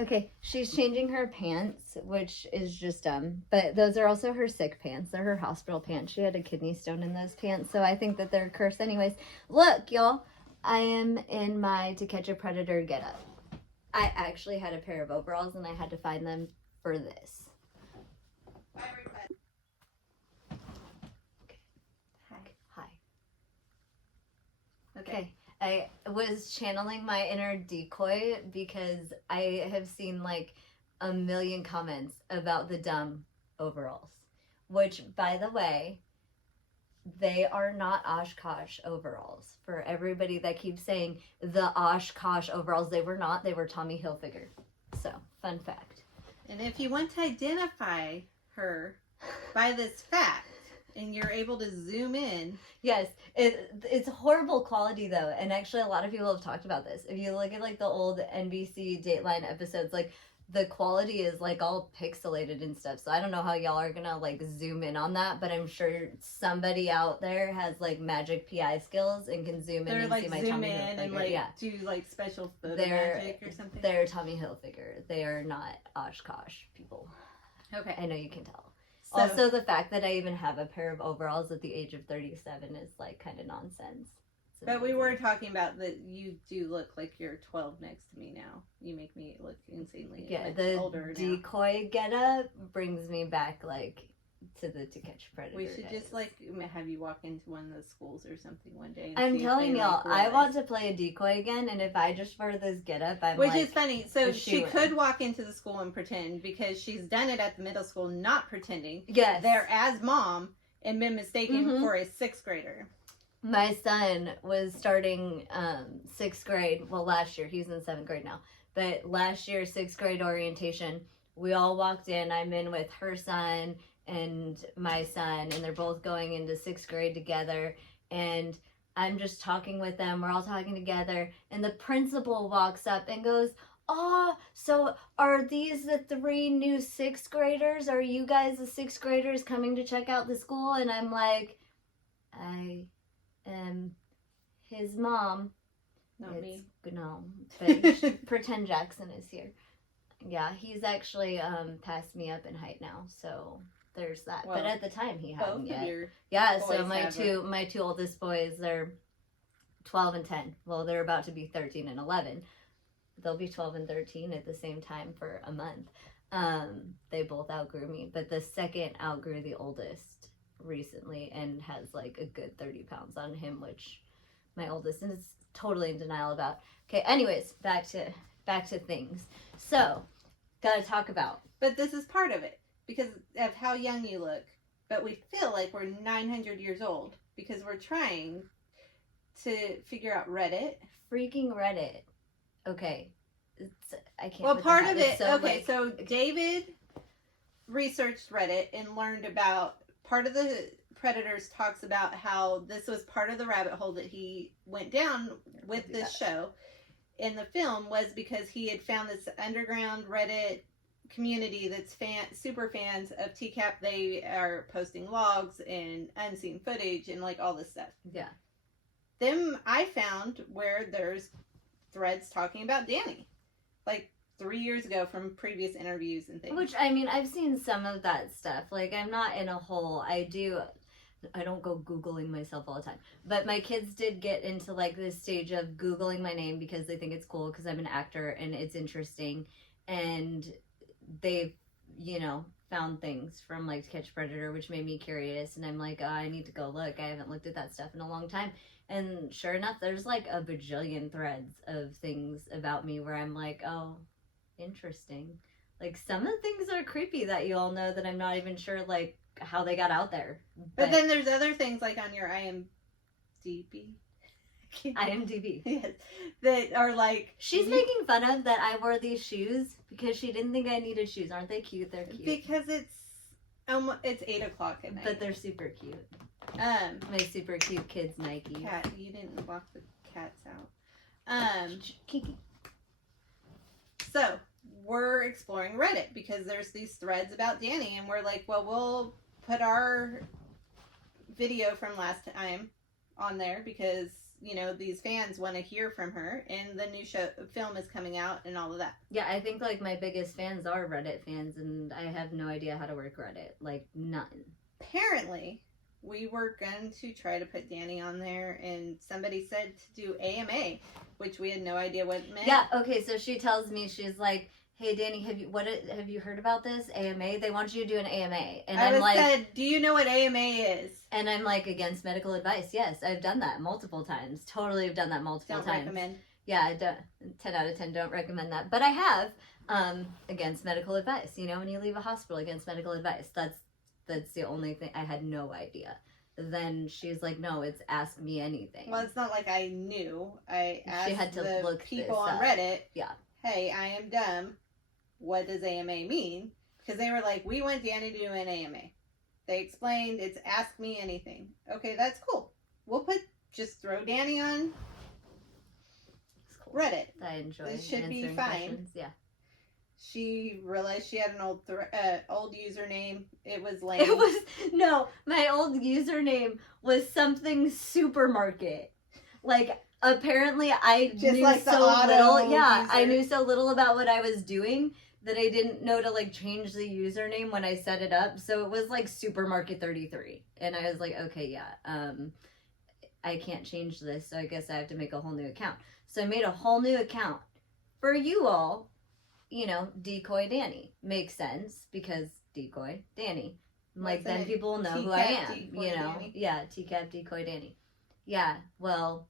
Okay, she's changing her pants, which is just dumb. But those are also her sick pants. They're her hospital pants. She had a kidney stone in those pants, so I think that they're cursed. Anyways, look, y'all. I am in my To Catch a Predator getup. I actually had a pair of overalls, and I had to find them for this. Okay. Hi. Okay. I was channeling my inner Decoy because I have seen like a million comments about the dumb overalls. Which, by the way, they are not Oshkosh overalls. For everybody that keeps saying the Oshkosh overalls, they were not. They were Tommy Hilfiger. So, fun fact. And if you want to identify her by this fact, and you're able to zoom in. Yes, it's horrible quality though, and actually a lot of people have talked about this. If you look at like the old NBC Dateline episodes, like the quality is like all pixelated and stuff. So I don't know how y'all are gonna like zoom in on that, but I'm sure somebody out there has like magic PI skills and can zoom in and like see my zoom Tommy in Hilfiger. and like yeah. do like special photo magic or something. They're Tommy Hilfiger. They are not Oshkosh people. Okay, I know you can tell. So, also, the fact that I even have a pair of overalls at the age of 37 is like kind of nonsense. But we were talking about that you do look like you're 12 next to me now. You make me look insanely older now. Decoy getup brings me back like to the To Catch a Predator. We should just like have you walk into one of those schools or something one day. And I'm telling y'all, I want to play a decoy again, and if I just wear this getup, I'm Which like, is funny. So she could walk into the school and pretend because she's done it at the middle school, not pretending. Yes. There as mom and been mistaken for a 6th grader. My son was starting 6th grade. Well, last year. He's in 7th grade now. But last year, 6th grade orientation, we all walked in. I'm in with her son and my son, and they're both going into 6th grade together. And I'm just talking with them. We're all talking together. And the principal walks up and goes, "Oh, so are these the 3 new 6th graders? Are you guys the 6th graders coming to check out the school?" And I'm like, I am his mom. Not me. No, but pretend Jackson is here. Yeah, he's actually passed me up in height now, so there's that. Well, but at the time he hadn't yet. Yeah, so my two oldest boys, they're 12 and 10. Well, they're about to be 13 and 11. They'll be 12 and 13 at the same time for a month. They both outgrew me, but the second outgrew the oldest recently and has like a good 30 pounds on him, which my oldest is totally in denial about. Okay, anyways, back to things. So, gotta talk about. But this is part of it because of how young you look. But we feel like we're 900 years old because we're trying to figure out Reddit. Freaking Reddit. Okay. I can't. Well, part of it. So David researched Reddit and learned about part of the Predators talks about how this was part of the rabbit hole that he went down with this show in the film was because he had found this underground Reddit community that's super fans of TCAP. They are posting logs and unseen footage and like all this stuff. Yeah. Then I found where there's threads talking about Dani, like 3 years ago from previous interviews and things. Which, I mean, I've seen some of that stuff. Like, I'm not in a hole. I don't go Googling myself all the time. But my kids did get into, like, this stage of Googling my name because they think it's cool because I'm an actor and it's interesting. And they've, found things from, like, To Catch a Predator, which made me curious. And I'm like, I need to go look. I haven't looked at that stuff in a long time. And sure enough, there's, like, a bajillion threads of things about me where I'm like, oh, interesting. Like, some of the things are creepy that you all know that I'm not even sure, like, how they got out there. But then there's other things like on your IMDb. Yes. That are like... She's making fun of that I wore these shoes because she didn't think I needed shoes. Aren't they cute? They're cute. Because it's 8 o'clock at night. But they're super cute. My super cute kids Nike. Cat, you didn't lock the cats out. Kiki. So, we're exploring Reddit because there's these threads about Dani and we're like, well, we'll put our video from last time on there because these fans want to hear from her, and the new film is coming out and all of that. Yeah, I think, like, my biggest fans are Reddit fans, and I have no idea how to work Reddit. Like, none. Apparently, we were going to try to put Dani on there, and somebody said to do AMA, which we had no idea what it meant. Yeah, okay, so she tells me, she's like, hey, Dani, have you heard about this AMA? They want you to do an AMA. And I'm like, said, do you know what AMA is? And I'm like, against medical advice. Yes, I've done that multiple times. Totally have done that multiple times. Don't recommend. Yeah, I don't. 10 out of 10 don't recommend that. But I have against medical advice. When you leave a hospital against medical advice, that's the only thing. I had no idea. Then she's like, no, it's ask me anything. Well, it's not like I knew. I asked she had to look people on Reddit. Yeah. Hey, I am dumb. What does AMA mean? Because they were like, we want Dani to do an AMA. They explained it's ask me anything. Okay, that's cool. We'll just throw Dani on Reddit. I enjoy it. It should be fine. Questions. Yeah. She realized she had an old username. It was lame. My old username was something supermarket. Like, apparently I knew so little. Yeah, user. I knew so little about what I was doing that I didn't know to, like, change the username when I set it up. So it was like Supermarket 33. And I was like, okay, yeah, I can't change this. So I guess I have to make a whole new account. So I made a whole new account for you all. Decoy Dani. Makes sense because Decoy Dani. Like, then people will know who I am. Dani. Yeah, TCAP Decoy Dani. Yeah, well.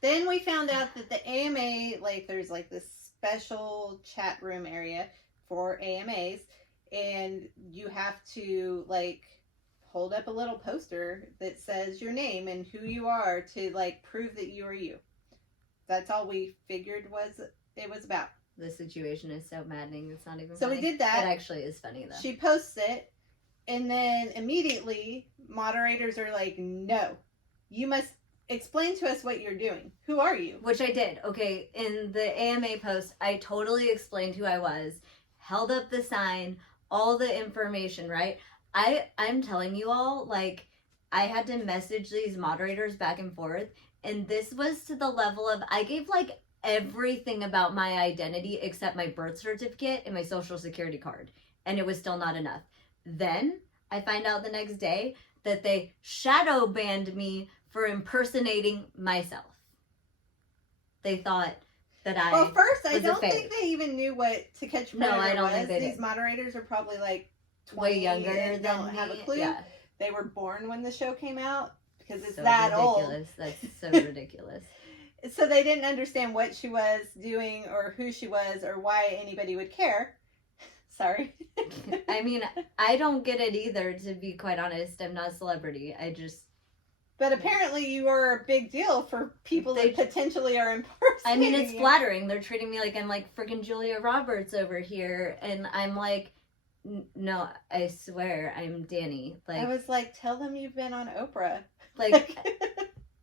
Then we found out that the AMA, like, there's, like, this special chat room area for AMAs, and you have to, like, hold up a little poster that says your name and who you are to, like, prove that you are you. That's all we figured it was about. The situation is so maddening. It's not even so funny. We did that. It actually is funny, though. She posts it, and then immediately moderators are like, no, you must explain to us what you're doing. Who are you? Which I did. Okay, in the AMA post, I totally explained who I was, held up the sign, all the information, right? I'm telling you all, like, I had to message these moderators back and forth, and this was to the level of, I gave, like, everything about my identity except my birth certificate and my social security card, and it was still not enough. Then I find out the next day that they shadow banned me for impersonating myself. They thought that first I don't think they even knew what To Catch a Predator I don't was. think they These did. Moderators are probably like 20 way younger and than don't have a clue. Yeah. They were born when the show came out because it's so that ridiculous. old. That's so ridiculous. So they didn't understand what she was doing or who she was or why anybody would care. Sorry. I mean, I don't get it either, to be quite honest. I'm not a celebrity. But apparently you are a big deal for people that potentially are impersonating. I mean, it's flattering. They're treating me like I'm like freaking Julia Roberts over here. And I'm like, no, I swear I'm Dani. Like, I was like, tell them you've been on Oprah. Like,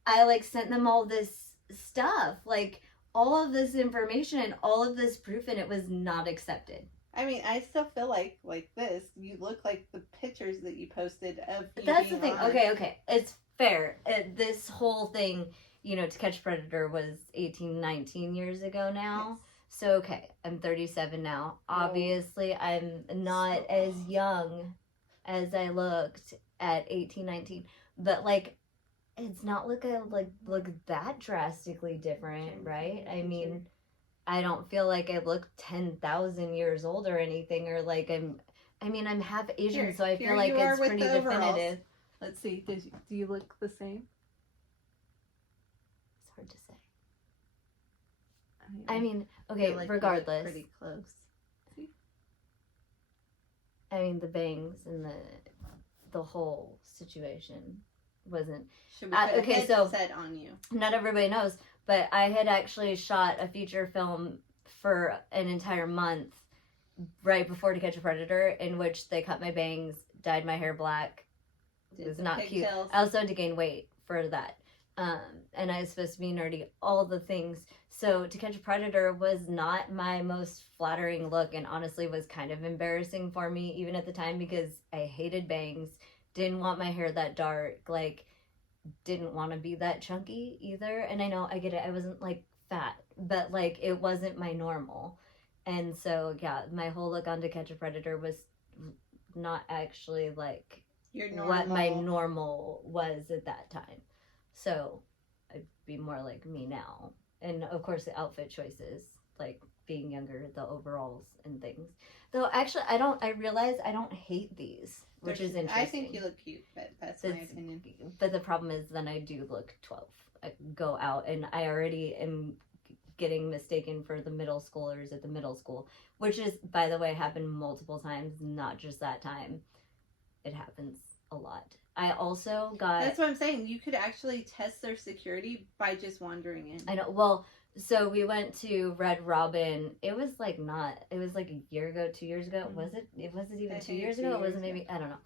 I like sent them all this stuff, like all of this information and all of this proof, and it was not accepted. I mean, I still feel like this. You look like the pictures that you posted of you. That's the thing. Okay. It's fair. This whole thing, To Catch a Predator was 18, 19 years ago now. Yes. So, okay, I'm 37 now. Obviously, I'm not as young as I looked at 18, 19. But, like, it's not look that drastically different, right? I mean, I don't feel like I look 10,000 years old or anything, or like I'm half Asian, so I feel like it's pretty definitive. Let's see. Do you look the same? It's hard to say. I mean, okay, like regardless. Pretty close. See? I mean, the bangs and the whole situation wasn't. Should we put a headset on you? Not everybody knows, but I had actually shot a feature film for an entire month right before To Catch a Predator, in which they cut my bangs, dyed my hair black. It was not cute. I also had to gain weight for that. And I was supposed to be nerdy, all the things. So To Catch a Predator was not my most flattering look, and honestly was kind of embarrassing for me even at the time, because I hated bangs, didn't want my hair that dark, like didn't want to be that chunky either. And I know, I get it. I wasn't like fat, but like it wasn't my normal. And so, yeah, my whole look on To Catch a Predator was not actually like what my normal was at that time. So I'd be more like me now. And of course, the outfit choices, like being younger, the overalls and things. Though actually, I realize I don't hate these, which is interesting. I think you look cute, but that's my opinion. But the problem is then I do look 12. I go out and I already am getting mistaken for the middle schoolers at the middle school, which is, by the way, happened multiple times, not just that time. It happens a lot. I also got... That's what I'm saying. You could actually test their security by just wandering in. I know. Well, so we went to Red Robin. It was like a year ago, 2 years ago. Was it? Was it even 2 years ago? It wasn't maybe, I don't know.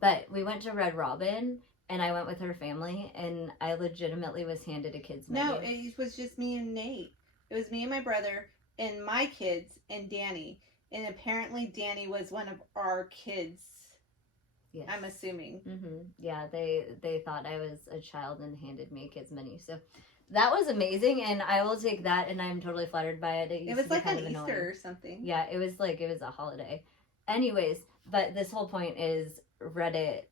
But we went to Red Robin and I went with her family and I legitimately was handed a kid's menu. No, it was just me and Nate. It was me and my brother and my kids and Danny. And apparently Danny was one of our kids. Yes. I'm assuming. Mm-hmm. Yeah, they thought I was a child and handed me a kid's menu. So that was amazing, and I will take that, and I'm totally flattered by it. It was like an Easter or something. Yeah, it was a holiday. Anyways, but this whole point is Reddit.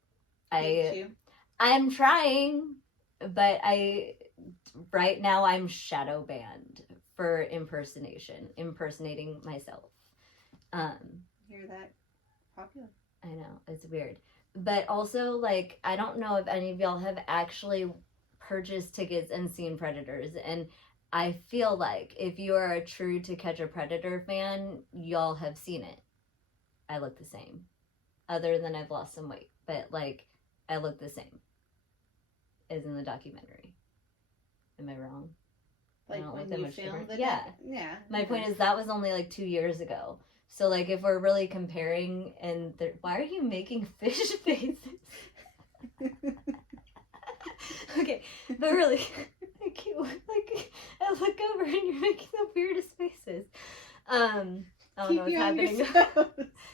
I'm trying, but right now I'm shadow banned for impersonating myself. You're that popular. I know, it's weird. But also, like, I don't know if any of y'all have actually purchased tickets and seen Predators. And I feel like if you are a true To Catch a Predator fan, y'all have seen it. I look the same. Other than I've lost some weight. But, like, I look the same as in the documentary. Am I wrong? Like when you filmed it? Yeah. My point is that was only like 2 years ago. So, like, if we're really comparing, and why are you making fish faces? Okay, but really, like, I look over and you're making the weirdest faces. I don't know what's happening. I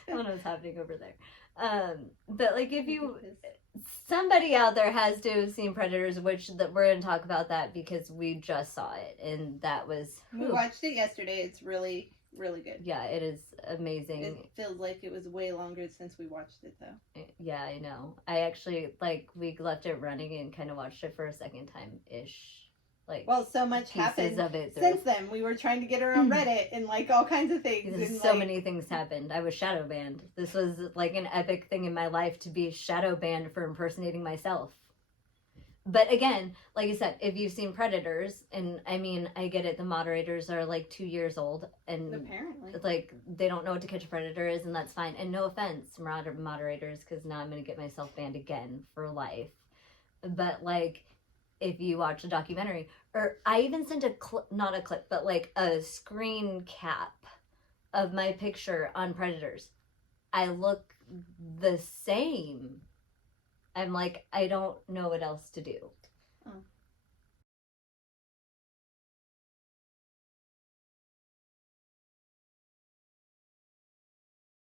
don't know what's happening over there. But like, if somebody out there has to have seen Predators, which we're going to talk about that because we just saw it, and that was... We watched it yesterday. It's really... really good. Yeah, it is amazing. It feels like it was way longer since we watched it, though. Yeah, I know. I actually, like, we left it running and kind of watched it for a second time-ish. Like, well, so much happened of it since then. We were trying to get her on Reddit and, like, all kinds of things. And, so many things happened. I was shadow banned. This was, like, an epic thing in my life to be shadow banned for impersonating myself. But again, like I said, if you've seen Predators, and I mean, I get it, the moderators are like 2 years old, and apparently, like, they don't know what To Catch a Predator is, and that's fine. And no offense, moderators, because now I'm going to get myself banned again for life. But like, if you watch a documentary, or I even sent not a clip, but like a screen cap of my picture on Predators. I look the same. I'm like, I don't know what else to do. Oh.